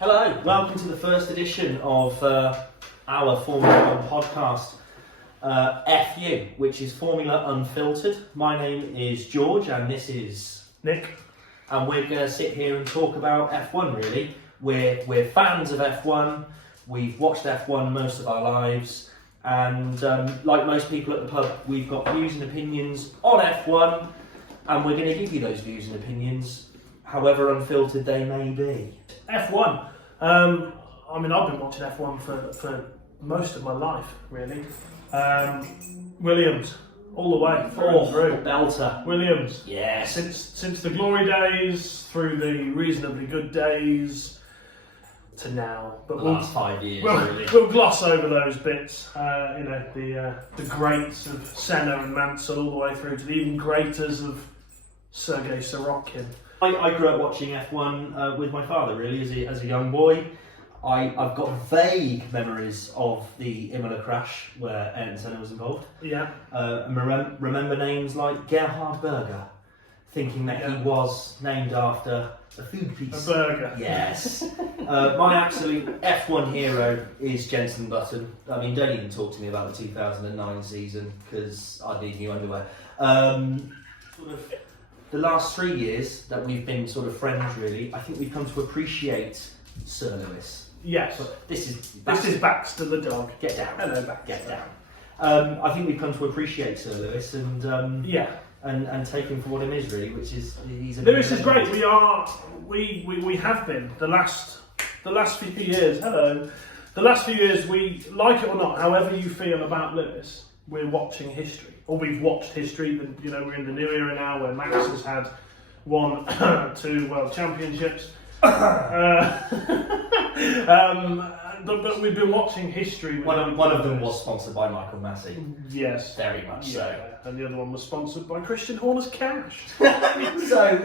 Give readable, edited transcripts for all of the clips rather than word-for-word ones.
Hello, welcome to the first edition of our Formula 1 podcast, FU, which is Formula Unfiltered. My name is George and this is Nick. And we're going to sit here and talk about F1 really. We're fans of F1, we've watched F1 most of our lives, and like most people at the pub, we've got views and opinions on F1, and we're going to give you those views and opinions, however unfiltered they may be. F1. I've been watching F1 for most of my life, really. Williams, all the way through. Belter. Williams. Yes. Since the glory days, through the reasonably good days, to now. But The last 5 years, really. We'll gloss over those bits. The greats of Senna and Mansell, all the way through to the even greaters of Sergei Sorokin. I grew up watching F1 with my father, really, as a young boy. I've got vague memories of the Imola crash where Ayrton Senna was involved. Yeah. Remember names like Gerhard Berger, thinking that he was named after a food piece. A burger. Yes. My absolute F1 hero is Jenson Button. I mean, don't even talk to me about the 2009 season, because I need new underwear. The last 3 years that we've been sort of friends, really, I think we've come to appreciate Sir Lewis. Yes. But this is Baxter the dog. Get down. Hello, Baxter. Get down. I think we've come to appreciate Sir Lewis and and take him for what he is, really, which is he's. Lewis is great. We have been the last few years. Hello, the last few years. We like it or not, however you feel about Lewis, we're watching history. Or we've watched history. We're in the new era now where Max has had 2 world championships. But we've been watching history. One of them was sponsored by Michael Massey. Yes, very much so. And the other one was sponsored by Christian Horner's Cash. So,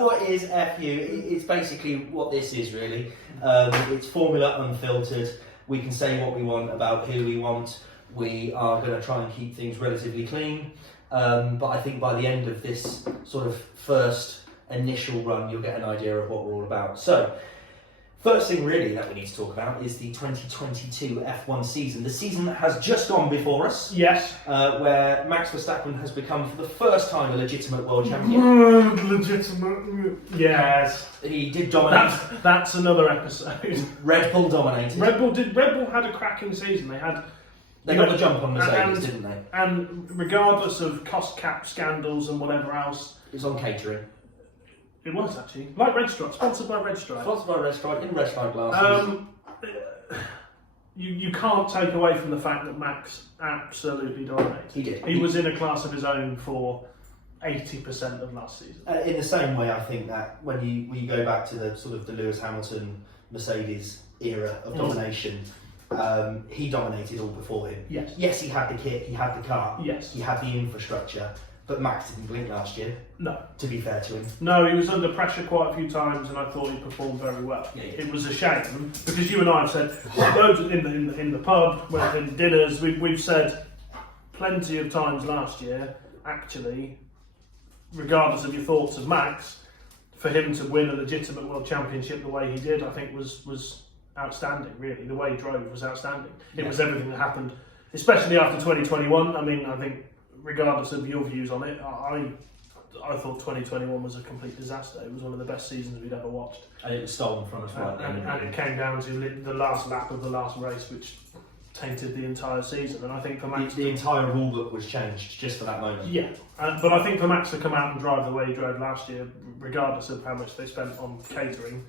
what is FU? It's basically what this is, really. It's Formula Unfiltered. We can say what we want about who we want. We are going to try and keep things relatively clean, but I think by the end of this sort of first initial run, you'll get an idea of what we're all about. So, first thing really that we need to talk about is the 2022 F1 season. The season that has just gone before us. Yes. Where Max Verstappen has become for the first time a legitimate world champion. Legitimate. Yes. He did dominate. That's another episode. Red Bull dominated. Red Bull had a cracking season. They got the jump on Mercedes, didn't they? And regardless of cost cap scandals and whatever else, it was on catering. It was actually like Red Stripe, sponsored by Red Stripe. Sponsored by Red Stripe in Red Stripe glasses. You can't take away from the fact that Max absolutely dominated. He did. He was in a class of his own for 80% of last season. In the same way, I think that when you go back to the sort of the Lewis Hamilton Mercedes era of domination. He dominated all before him. Yes. Yes, he had the kit, he had the car, yes, he had the infrastructure, but Max didn't blink last year. No. To be fair to him. No, he was under pressure quite a few times, and I thought he performed very well. Yeah. It was a shame because you and I have said loads in the pub, in dinners. We've said plenty of times last year. Actually, regardless of your thoughts of Max, for him to win a legitimate world championship the way he did, I think was outstanding, really. The way he drove was outstanding. It was everything that happened, especially after 2021. I mean, I think, regardless of your views on it, I thought 2021 was a complete disaster. It was one of the best seasons we'd ever watched. And it was stolen from us right then. And it came down to the last lap of the last race, which tainted the entire season. And I think for Max... The entire rule book was changed just for that moment. Yeah, but I think for Max to come out and drive the way he drove last year, regardless of how much they spent on catering,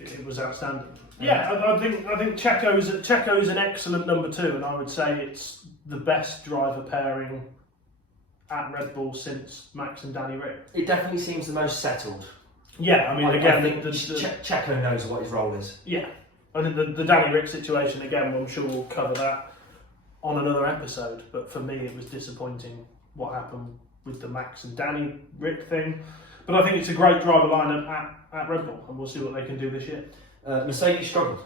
it was outstanding. Yeah, I think Checo is an excellent number 2, and I would say it's the best driver pairing at Red Bull since Max and Danny Rick. It definitely seems the most settled. Yeah, I mean, I think Checo knows what his role is. Yeah, I think the Danny Rick situation, again, I'm sure we'll cover that on another episode, but for me it was disappointing what happened with the Max and Danny Rick thing. But I think it's a great driver lineup at Red Bull, and we'll see what they can do this year. Mercedes struggled.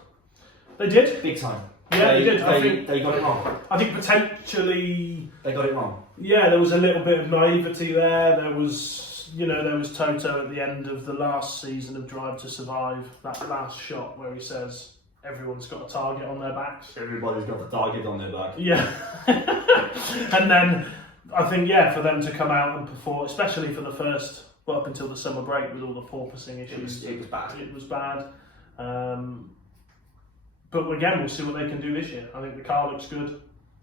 They did. Big time. Yeah, they did. I think they got it wrong. I think potentially they got it wrong. Yeah, there was a little bit of naivety there. There was there was Toto at the end of the last season of Drive to Survive, that last shot where he says everyone's got a target on their backs. Everybody's got the target on their back. Yeah. And then I think, for them to come out and perform, especially for the first, up until the summer break with all the porpoising issues. It was bad. It was bad. But again, we'll see what they can do this year. I think the car looks good.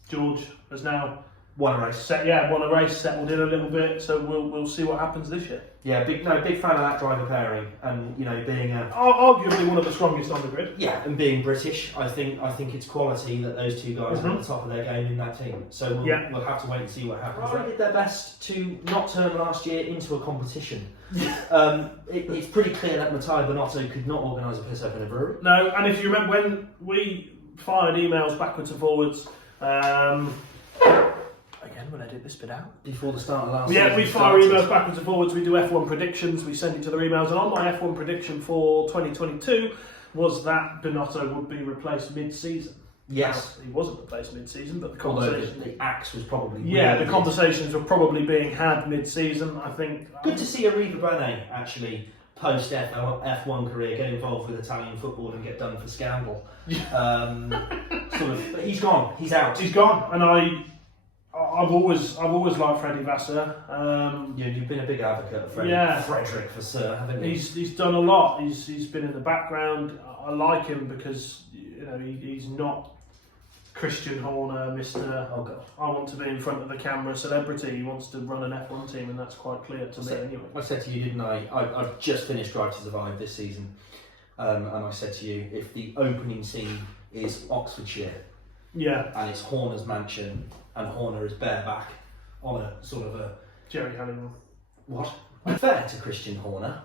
George has now Won a race. won a race, settled in a little bit. So we'll see what happens this year. Yeah, big fan of that driver pairing, and being Arguably one of the strongest on the grid. and being British, I think it's quality that those two guys are at the top of their game in that team. So we'll have to wait and see what happens. They did their best to not turn last year into a competition. It's pretty clear that Matteo Bonotto could not organise a piss up in a brewery. No, and if you remember when we fired emails backwards and forwards. Again, we'll edit this bit out. Before the start of last Yeah, we fire emails backwards and forwards. We do F1 predictions. We send each other emails. And on my F1 prediction for 2022 was that Binotto would be replaced mid-season. Yes. Now, he wasn't replaced mid-season, but the Although conversation... the axe was probably... the conversations were probably being had mid-season, I think. Good to see Arriva Bene actually post F1 career get involved with Italian football and get done for scandal. But he's gone. He's out. He's gone, and I've always liked Freddie Vasseur. You've been a big advocate of Frederick Vasseur, haven't you? He's done a lot. He's been in the background. I like him because he's not Christian Horner, Mr. Oh God. I want to be in front of the camera celebrity. He wants to run an F1 team, and that's quite clear to me anyway. I said to you, didn't I? I've just finished Drive to Survive this season, and I said to you, if the opening scene is Oxfordshire, and it's Horner's mansion, and Horner is bareback on a sort of a Jerry Halliwell. What? Fair to Christian Horner,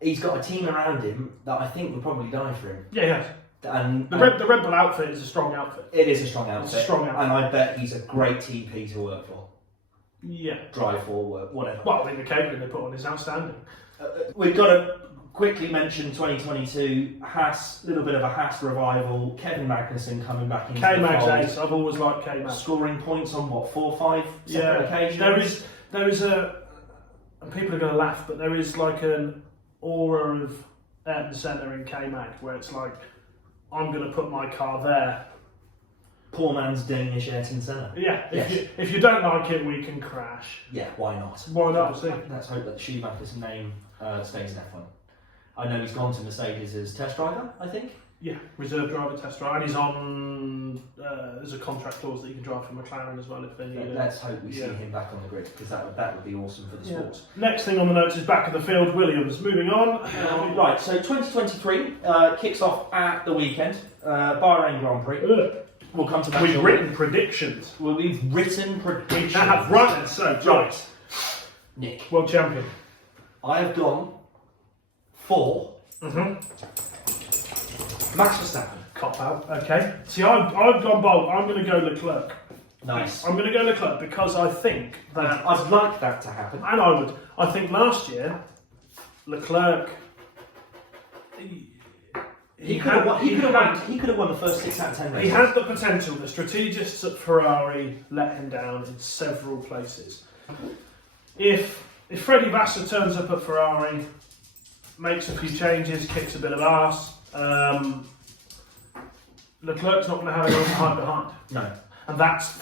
he's got a team around him that I think would probably die for him. Yeah, yeah. And the Red Bull outfit is a strong outfit. It is a strong outfit. It's a strong outfit. And I bet he's a great TP to work for. Yeah. Drive for work, whatever. Well, I think the cabling they put on is outstanding. We've got to quickly mention 2022, Haas, little bit of a Haas revival. Kevin Magnussen coming back into K-Mag's the fold. ace. I've always liked K-Mag. Scoring points on 4 or 5 separate occasions. There is a, and people are going to laugh, but there is like an aura of Ayrton Senna in K-Mag where it's like, I'm going to put my car there. Poor man's Danish Ayrton Senna. Yeah, if you don't like it, we can crash. Yeah, why not? Why not? Let's hope that Schumacher's name stays in F1. I know he's gone to Mercedes as test driver, I think. Yeah, reserve driver, test driver, and he's on. There's a contract clause that you can drive for McLaren as well if they need it. Let's hope we see him back on the grid because that would be awesome for the sport. Next thing on the notes is back of the field, Williams. Moving on. Right, so 2023 kicks off at the weekend, Bahrain Grand Prix. We'll come to that. We've written predictions. Well, we've written predictions. Right, so right. Nick, world champion. I have gone for Max Verstappen. Cop out. Okay. See, I've gone bold. I'm going to go Leclerc. Nice. I'm going to go Leclerc because I think that I'd like that to happen. And I would. I think last year, Leclerc. He could have won the first 6 out of 10 races. He had the potential. The strategists at Ferrari let him down in several places. If Freddie Vasseur turns up at Ferrari, makes a few changes, kicks a bit of arse, Leclerc's not going to have anyone to hide behind. No. And that's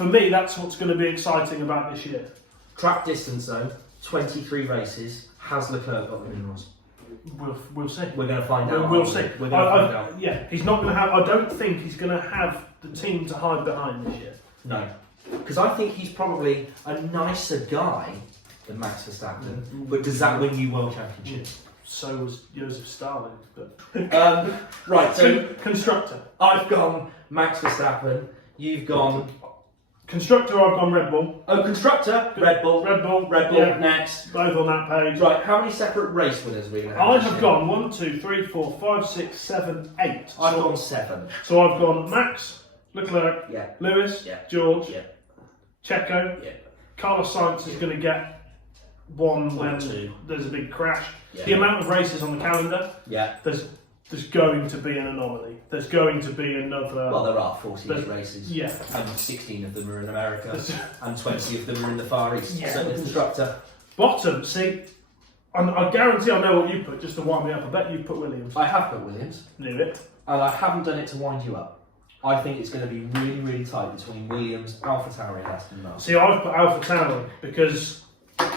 what's going to be exciting about this year. Track distance though, 23 races. Has Leclerc got the minerals? We'll see. We're going to find out. We'll see. We're going to find out. Yeah, he's not going to have. I don't think he's going to have the team to hide behind this year. No, because I think he's probably a nicer guy than Max Verstappen. But does that win you world championships? So was Joseph Stalin. But right. So constructor. I've gone Max Verstappen. You've gone. Constructor, I've gone Red Bull. Oh, constructor, Red Bull. Yeah. Next. Both on that page. Right, how many separate race winners are we going to have? I have gone 1, 2, 3, 4, 5, 6, 7, 8. I've gone 7. So I've gone Max, Leclerc, Lewis, George, Checo. Carlos Sainz is going to get one when there's a big crash. The amount of races on the calendar, there's going to be an anomaly. There's going to be another... Well, there are 48 races. Yeah. And 16 of them are in America. And 20 of them are in the Far East. Yeah. So the constructor. Bottom, see, I guarantee I know what you put, just to wind me up. I bet you put Williams. I have put Williams, Knew it. and I haven't done it to wind you up. I think it's going to be really, really tight between Williams, AlphaTauri and Aston Martin. See, I've put AlphaTauri because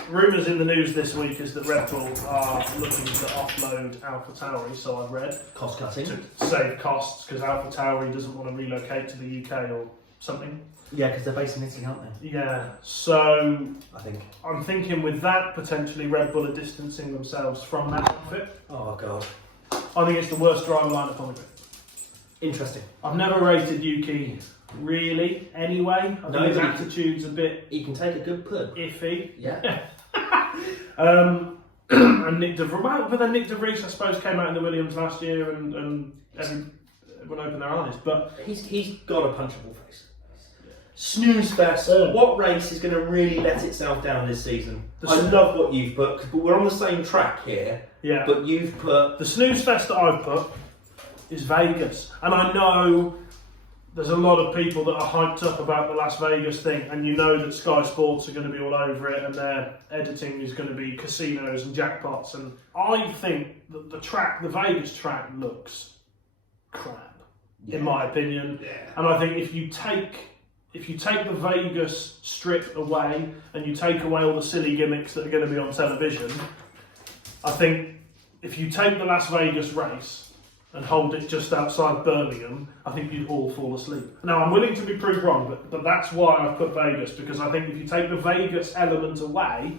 rumours in the news this week is that Red Bull are looking to offload AlphaTauri, so I've read, Cost cutting. to save costs because AlphaTauri doesn't want to relocate to the UK or something. Yeah, because they're based in Italy, aren't they? Yeah, so I think. I'm thinking with that, potentially Red Bull are distancing themselves from that outfit. Oh, God. I think it's the worst driver lineup on the grid. Interesting. I've never rated Yuki really anyway. I think his but attitude's a bit he can take a good put. iffy. Yeah. And Nick De Vries, well, but then Nick De Vries, I suppose, came out in the Williams last year and everyone opened their eyes. But He's got a punchable face. Snooze fest. What race is going to really let itself down this season? I love what you've put, but we're on the same track here. yeah, But you've put. the snooze fest that I've put is Vegas, and I know there's a lot of people that are hyped up about the Las Vegas thing, and you know that Sky Sports are going to be all over it, and their editing is going to be casinos and jackpots. And I think that the Vegas track looks crap, in my opinion. Yeah. And I think if you take the Vegas strip away and you take away all the silly gimmicks that are going to be on television, I think if you take the Las Vegas race and hold it just outside Birmingham, I think you'd all fall asleep. Now, I'm willing to be proved wrong, but that's why I've put Vegas, because I think if you take the Vegas element away,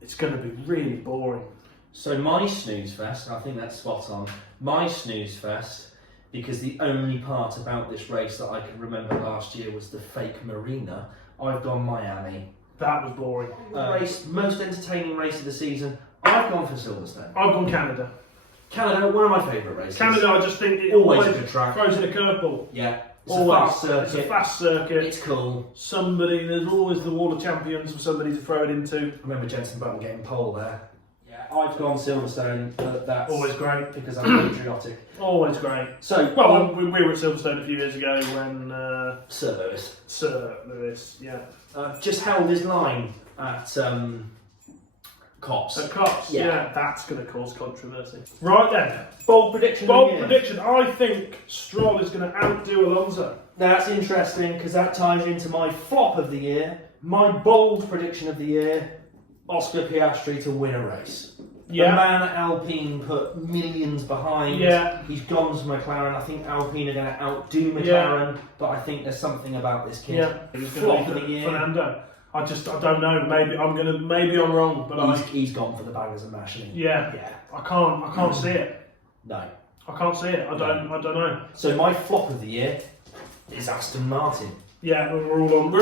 it's going to be really boring. So my snooze fest, and I think that's spot on. My snooze fest, because the only part about this race that I can remember last year was the fake marina. I've gone Miami. That was boring. Race, most entertaining race of the season. I've gone for Silverstone. I've gone Canada. Canada, one of my favourite races. Canada, I just think it Always a good track. throws in a curveball. Yeah, it's Always. a fast circuit. It's a fast circuit. It's cool. There's always the wall of champions for somebody to throw it into. I remember Jenson Button getting pole there. Yeah, I've gone Silverstone, but that's Always great. because I'm patriotic. Always great. So, Well, we were at Silverstone a few years ago when Sir Lewis Sir Lewis, just held his line at Cops. at Cops. Yeah. Yeah, that's going to cause controversy. Right then, Bold prediction. bold of the year. prediction. I think Stroll is going to outdo Alonso. That's interesting because that ties into my flop of the year. My bold prediction of the year: Oscar Piastri to win a race. The Yeah, man at Alpine put millions behind. Yeah. He's gone to McLaren. I think Alpine are going to outdo McLaren, but I think there's something about this kid. yeah. It was Flop going of to the be year. Fernando. I don't know. Maybe I'm wrong, but He's gone for the bangers and mashing. yeah, Yeah. I can't see it. No. I can't see it. I don't know. So my flop of the year is Aston Martin. Yeah, we're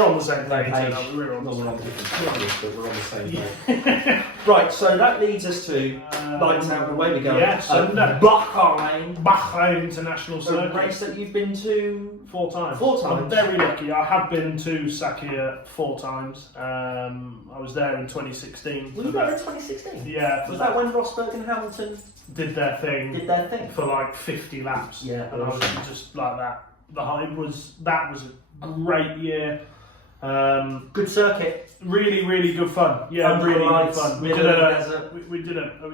on the same page. Page. We're on the Well, we're same on page. different pages, but we're on the same page. Right, so that leads us to lights out. Away we go. Yeah, Sunday. Bahrain. International A Circuit. race that you've been to 4 times. 4 times. I'm very lucky. I have been to Sakia 4 times. I was there in 2016. Were you there in 2016? Yeah. Was that when Rosberg and Hamilton did their thing did their thing? for like 50 laps? Yeah, And I was just like that. The hype was a great year. Good circuit. Really, really good fun. Yeah, Under really the good lights, fun. We middle did of the a desert. we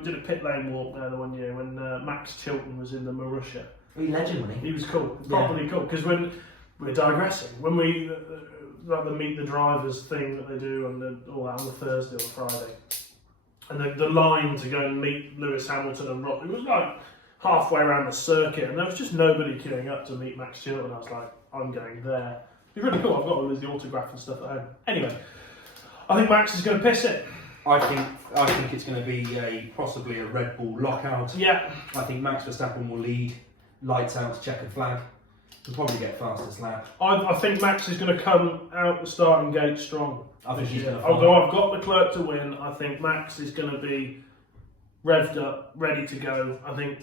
did a pit lane walk there the one year when Max Chilton was in the Marussia. He legend, wasn't he? He was cool, Yeah. properly cool. Because when we're digressing, when we like the meet the drivers thing that they do on the Thursday or Friday, and the line to go and meet Lewis Hamilton and Ross, it was like halfway around the circuit, and there was just nobody queuing up to meet Max Chilton. I was like, I'm going there. It's really cool. I've got all his autograph and stuff at home. Anyway, I think Max is going to piss it. I think it's going to be possibly a Red Bull lockout. Yeah. I think Max Verstappen will lead. Lights out, checkered flag. He'll probably get fastest lap. I think Max is going to come out the starting gate strong. I think he's going to. Although I've got the clerk to win, I think Max is going to be revved up, ready to go. I think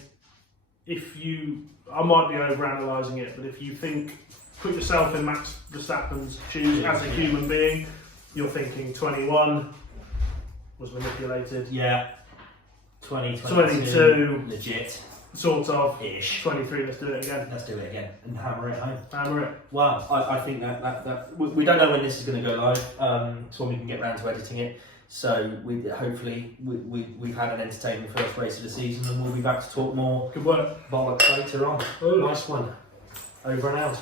I might be overanalyzing it, but if you put yourself in Max Verstappen's shoes as a human being, you're thinking 21 was manipulated. Yeah. 22. 22. Legit. Sort of. Ish. 23, let's do it again. Let's do it again and hammer it home. Hammer it. Wow, I think that we don't know when this is going to go live. It's when we can get round to editing it. So hopefully we've had an entertaining first race of the season, and we'll be back to talk more Good work. bollocks later on. Ooh. Nice one. Over and out.